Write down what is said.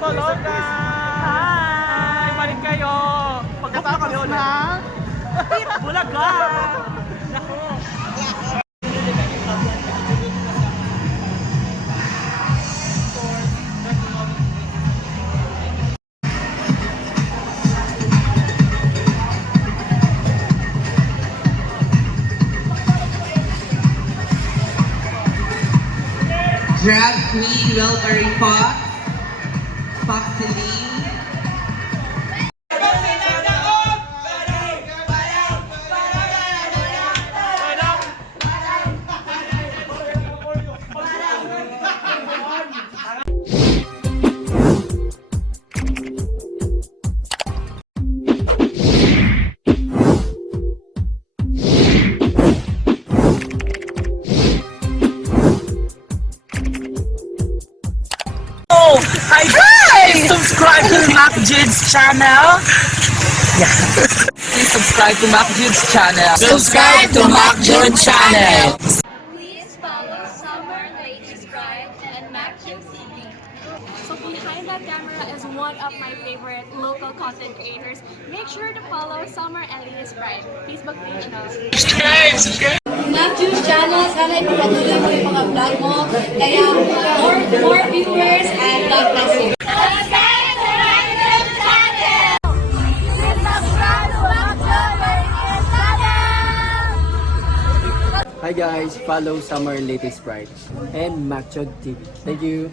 Bologa! Hi! Balik kayo! Pagkatapos kami ulit. Bulaga! Nako! Grab me, Wilbury Fox, Foxy Lee. Hi guys! Subscribe to Mac Jids channel. Please subscribe to Mac Jids channel. Subscribe to Mac Jids channel. Please follow Summer Ladies Pride and Maxim TV. So behind that camera is one of my favorite local content creators. Make sure to follow Summer and Ladies Pride Facebook page na. Subscribe! Maxim's channel, sana ipapatuloy mo yung mga vlog mo. Kaya more viewers and God bless you. Hi guys, follow Summer Latest Pride and Macchod TV. Thank you.